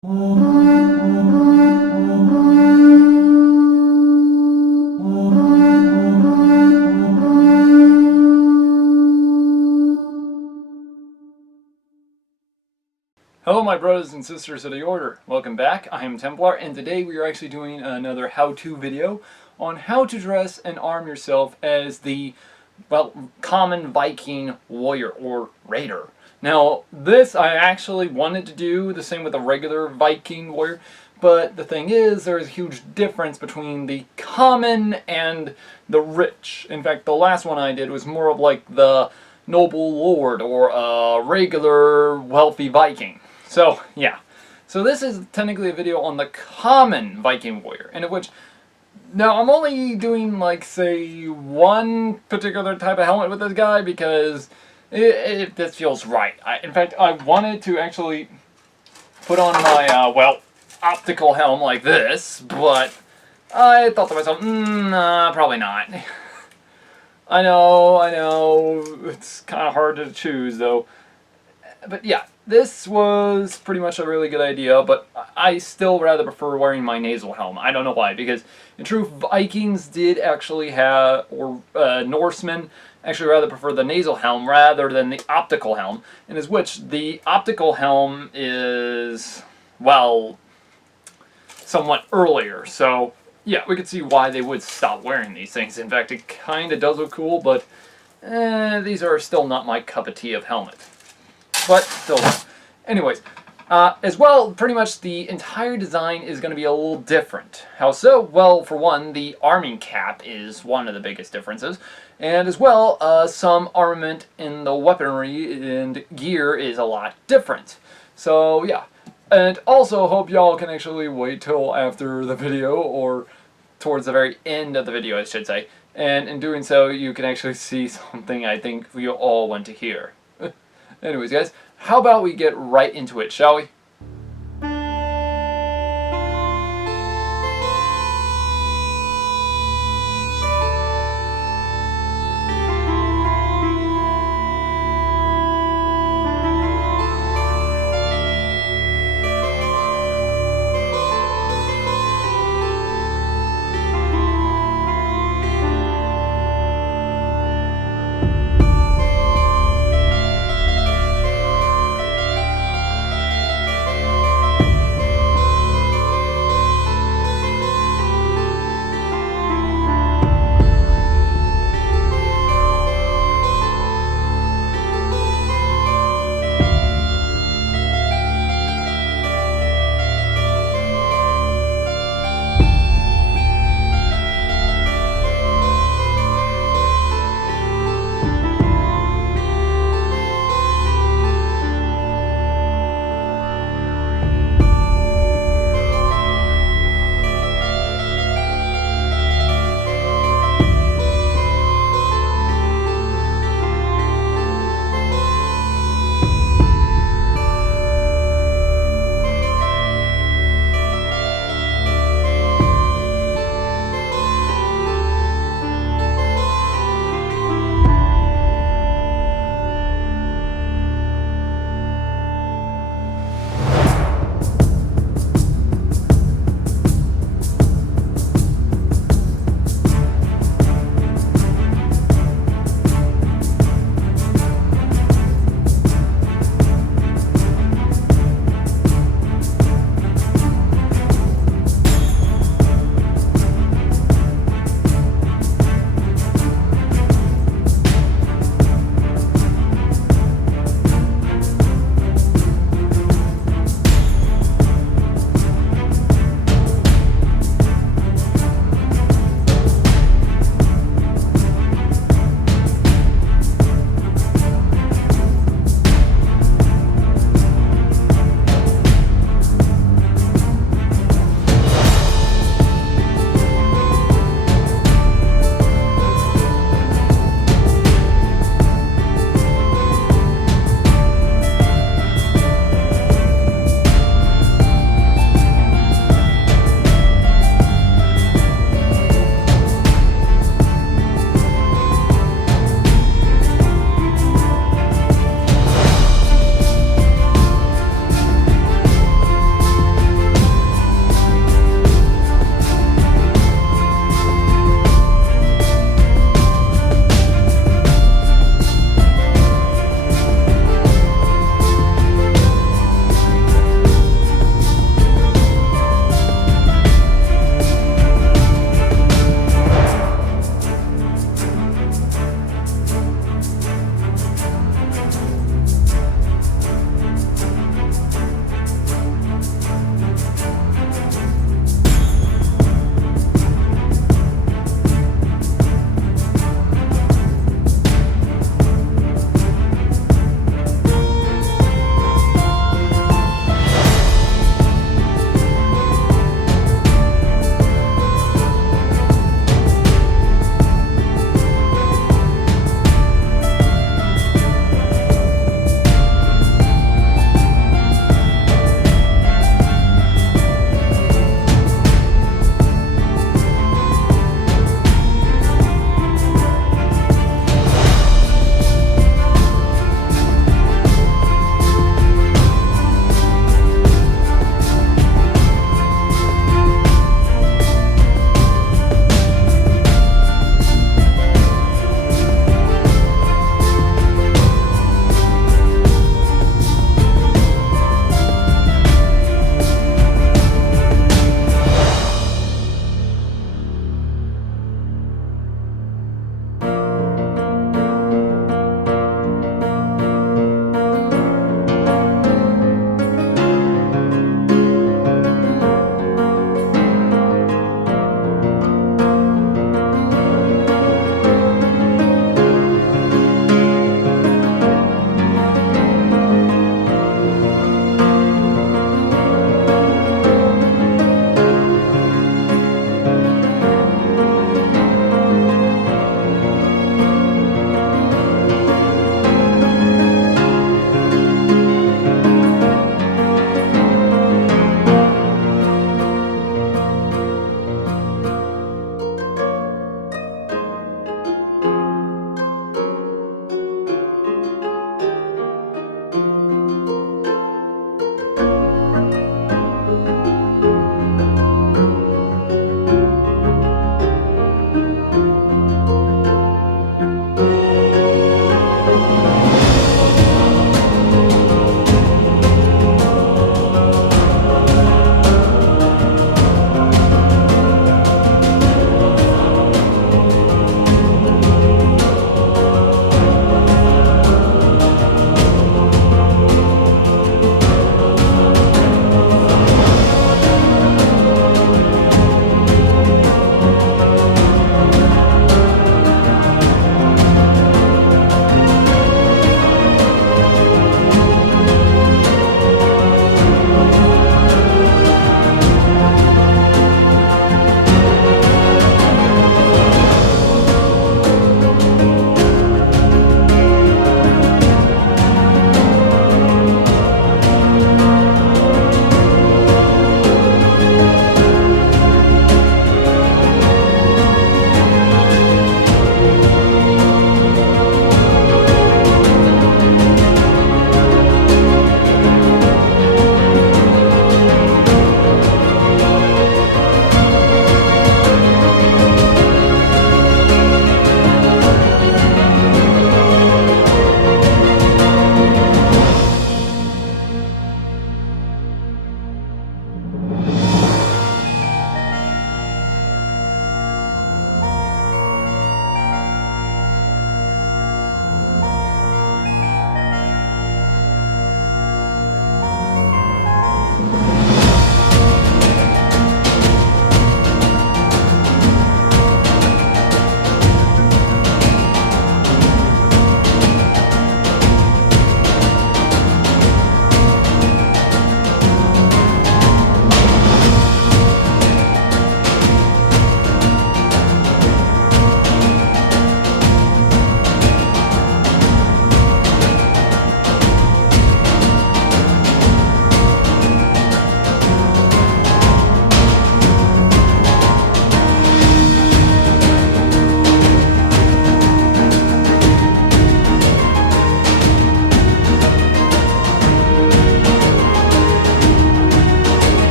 Hello my brothers and sisters of the Order. Welcome back. I am Templar, and today we are actually doing another how-to video on how to dress and arm yourself as the, well, common Viking warrior or raider. Now, this I actually wanted to do the same with a regular Viking warrior, but the thing is, there's a huge difference between the common and the rich. In fact, the last one I did was more of like the noble lord or a regular wealthy Viking. So, yeah. So this is technically a video on the common Viking warrior, and of which, now I'm only doing like, say, one particular type of helmet with this guy because this feels right. In fact, I wanted to actually put on my, well, optical helm like this, but I thought to myself, probably not. I know, it's kind of hard to choose though. But yeah, this was pretty much a really good idea, but I still rather prefer wearing my nasal helm. I don't know why, because in truth, Vikings did actually have, or Norsemen actually rather prefer the nasal helm rather than the optical helm, and as which the optical helm is, well, somewhat earlier, so yeah, we could see why they would stop wearing these things. In fact, it kind of does look cool, but these are still not my cup of tea of helmet. But still, anyways, as well, pretty much the entire design is going to be a little different. How so? Well, for one, the arming cap is one of the biggest differences, and as well, some armament in the weaponry and gear is a lot different. So yeah, and also hope y'all can actually wait till after the video, or towards the very end of the video, I should say, and in doing so, you can actually see something I think you all want to hear. Anyways, guys, how about we get right into it, shall we?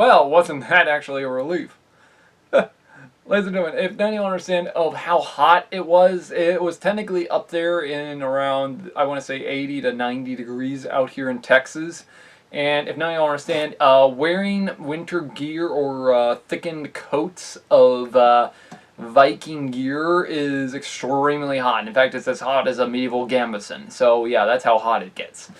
Well, wasn't that actually a relief? Ladies and gentlemen, if now you understand of how hot it was technically up there in around, I want to say 80 to 90 degrees out here in Texas. And if now you understand, wearing winter gear or thickened coats of Viking gear is extremely hot. In fact, it's as hot as a medieval gambeson. So yeah, that's how hot it gets.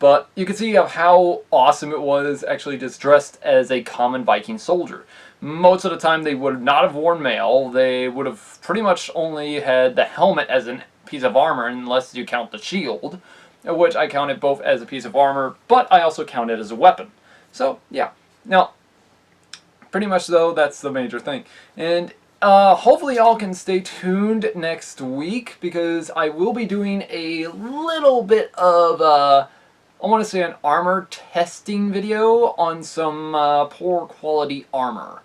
But you can see how awesome it was actually just dressed as a common Viking soldier. Most of the time they would not have worn mail. They would have pretty much only had the helmet as a piece of armor, unless you count the shield, which I count it both as a piece of armor, but I also count it as a weapon. So yeah. Now, pretty much though, that's the major thing. And hopefully y'all can stay tuned next week, because I will be doing a little bit of I want to say an armor testing video on some poor quality armor.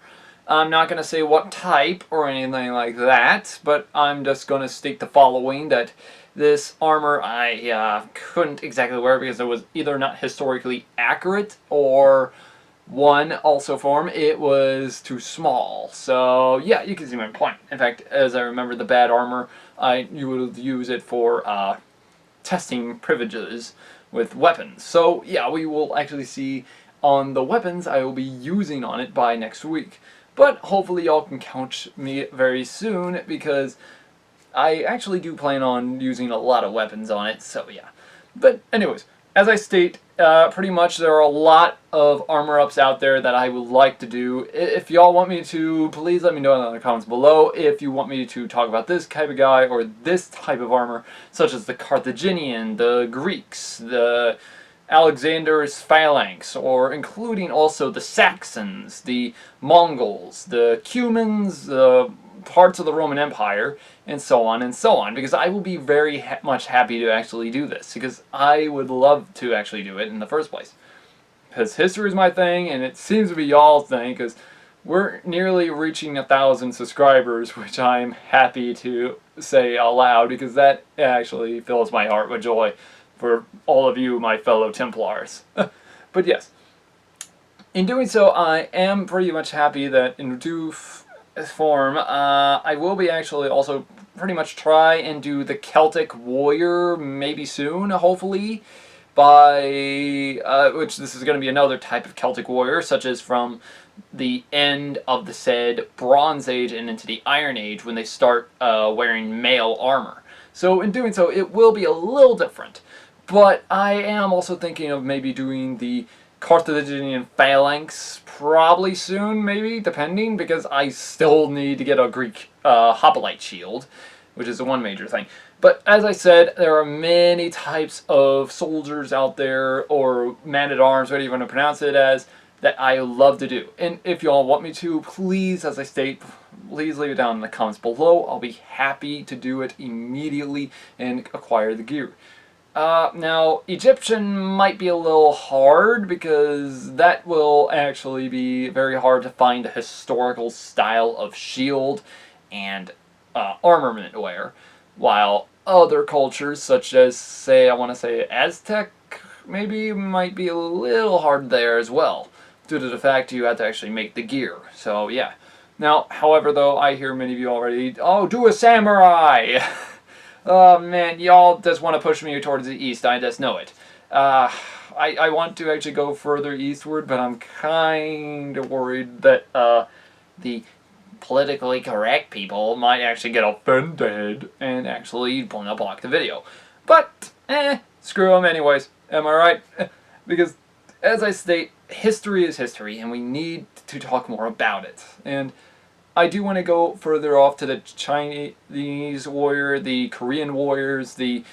I'm not going to say what type or anything like that, but I'm just going to state the following, that this armor I couldn't exactly wear because it was either not historically accurate, or one, also form, it was too small. So yeah, you can see my point. In fact, as I remember the bad armor, you would use it for testing privileges with weapons. So yeah, we will actually see on the weapons I will be using on it by next week. But hopefully y'all can count me very soon, because I actually do plan on using a lot of weapons on it, so yeah. But anyways, as I state, pretty much there are a lot of armor ups out there that I would like to do. If y'all want me to, please let me know in the comments below if you want me to talk about this type of guy or this type of armor, such as the Carthaginian, the Greeks, the Alexander's phalanx, or including also the Saxons, the Mongols, the Cumans, the parts of the Roman Empire, and so on, because I will be very much happy to actually do this, because I would love to actually do it in the first place. Because history is my thing, and it seems to be y'all's thing, because we're nearly reaching 1,000 subscribers, which I'm happy to say aloud, because that actually fills my heart with joy for all of you, my fellow Templars. But yes, in doing so, I am pretty much happy that in due form, I will be actually also pretty much try and do the Celtic Warrior maybe soon, hopefully, by, which this is going to be another type of Celtic Warrior, such as from the end of the said Bronze Age and into the Iron Age, when they start wearing mail armor. So in doing so, it will be a little different. But I am also thinking of maybe doing the Carthaginian phalanx probably soon, maybe, depending, because I still need to get a Greek hoplite shield, which is the one major thing. But as I said, there are many types of soldiers out there, or man-at-arms, whatever you want to pronounce it as, that I love to do. And if y'all want me to, please, as I state, please leave it down in the comments below. I'll be happy to do it immediately and acquire the gear. Now, Egyptian might be a little hard, because that will actually be very hard to find a historical style of shield and armament wear, while other cultures, such as, say, I want to say Aztec, maybe, might be a little hard there as well, due to the fact you have to actually make the gear. So, yeah. Now, however, though, I hear many of you already, oh, do a samurai! Oh man, y'all just want to push me towards the east, I just know it. I want to actually go further eastward, but I'm kind of worried that the politically correct people might actually get offended and actually want to block the video. But, screw them anyways, am I right? Because, as I state, history is history, and we need to talk more about it. And I do want to go further off to the Chinese warrior, the Korean warriors, the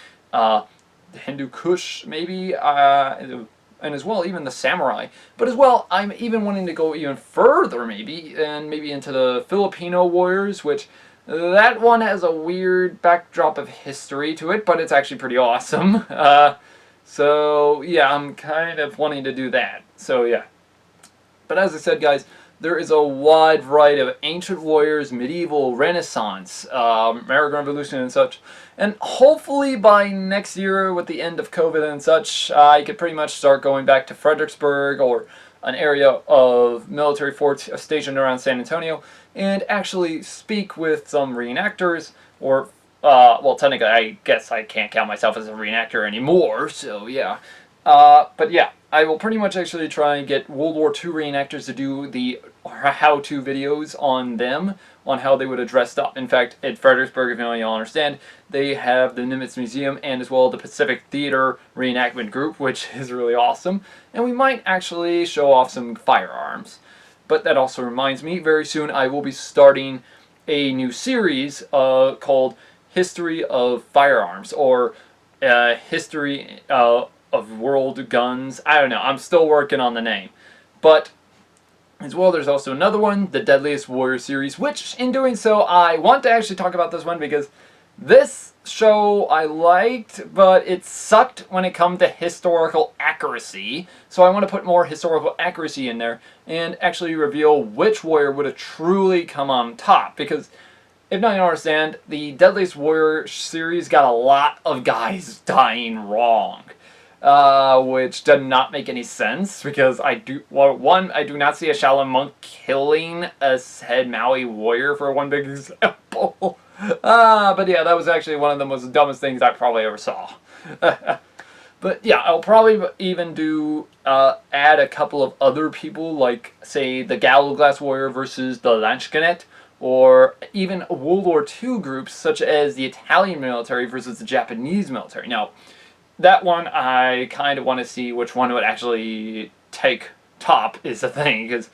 Hindu Kush, maybe, and as well even the samurai. But as well, I'm even wanting to go even further, maybe, and maybe into the Filipino warriors, which that one has a weird backdrop of history to it, but it's actually pretty awesome. So yeah, I'm kind of wanting to do that. So yeah. But as I said, guys, there is a wide variety of ancient warriors, medieval, Renaissance, American Revolution and such. And hopefully by next year, with the end of COVID and such, I could pretty much start going back to Fredericksburg or an area of military forts stationed around San Antonio and actually speak with some reenactors, or, well, technically, I guess I can't count myself as a reenactor anymore, so yeah. But yeah, I will pretty much actually try and get World War II reenactors to do the how-to videos on them, on how they would have dressed up. In fact, at Fredericksburg, if you all understand, they have the Nimitz Museum and as well the Pacific Theater reenactment group, which is really awesome. And we might actually show off some firearms. But that also reminds me, very soon I will be starting a new series called History of Firearms, or History of World Guns. I don't know, I'm still working on the name. But as well, there's also another one, the Deadliest Warrior series, which in doing so, I want to actually talk about this one because this show I liked, but it sucked when it comes to historical accuracy. So I want to put more historical accuracy in there and actually reveal which warrior would have truly come on top. Because if not, you understand, the Deadliest Warrior series got a lot of guys dying wrong. Which did not make any sense, because I do not see a Shaolin monk killing a head Maui warrior, for one big example. But yeah, that was actually one of the most dumbest things I probably ever saw. But yeah, I'll probably even do, add a couple of other people, like, say, the Gallowglass Warrior versus the Lanchkanet, or even World War II groups, such as the Italian military versus the Japanese military. Now, that one, I kind of want to see which one would actually take top, is the thing, because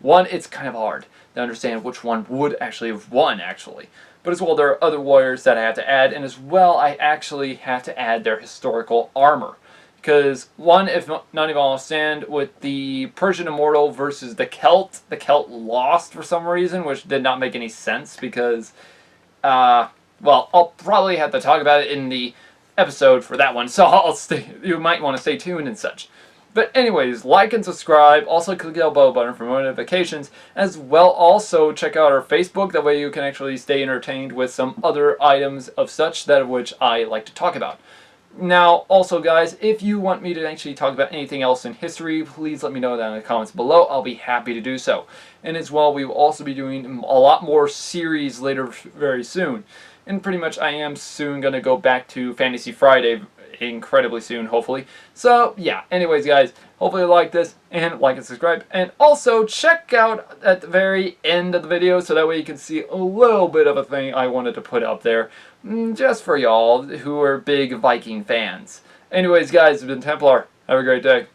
one, it's kind of hard to understand which one would actually have won, actually. But as well, there are other warriors that I have to add, and as well, I actually have to add their historical armor. Because, one, if none of you understand, with the Persian Immortal versus the Celt lost for some reason, which did not make any sense, because, well, I'll probably have to talk about it in the episode for that one, so you might want to stay tuned and such. But anyways, like and subscribe, also click the bell button for notifications, as well also check out our Facebook, that way you can actually stay entertained with some other items of such, that of which I like to talk about. Now, also guys, if you want me to actually talk about anything else in history, please let me know that in the comments below. I'll be happy to do so. And as well, we will also be doing a lot more series later very soon. And pretty much I am soon going to go back to Fantasy Friday incredibly soon, hopefully. So, yeah. Anyways, guys, hopefully you like this, and like and subscribe. And also, check out at the very end of the video, so that way you can see a little bit of a thing I wanted to put up there, just for y'all who are big Viking fans. Anyways, guys, it's been Templar. Have a great day.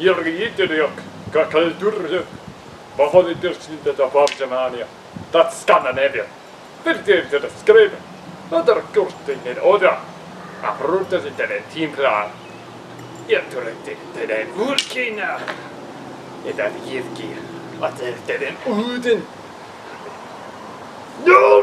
Järgijätterjök, kakalturjök, vahvonityrsniltä tapahtumania, tat Skandinavia, vertierttä skriva, otar kurstinen oda, apruuttasi tänne timplaan, ja turetti tänne vulkina, ja tätä jälkiä, ater tänne uuden. No,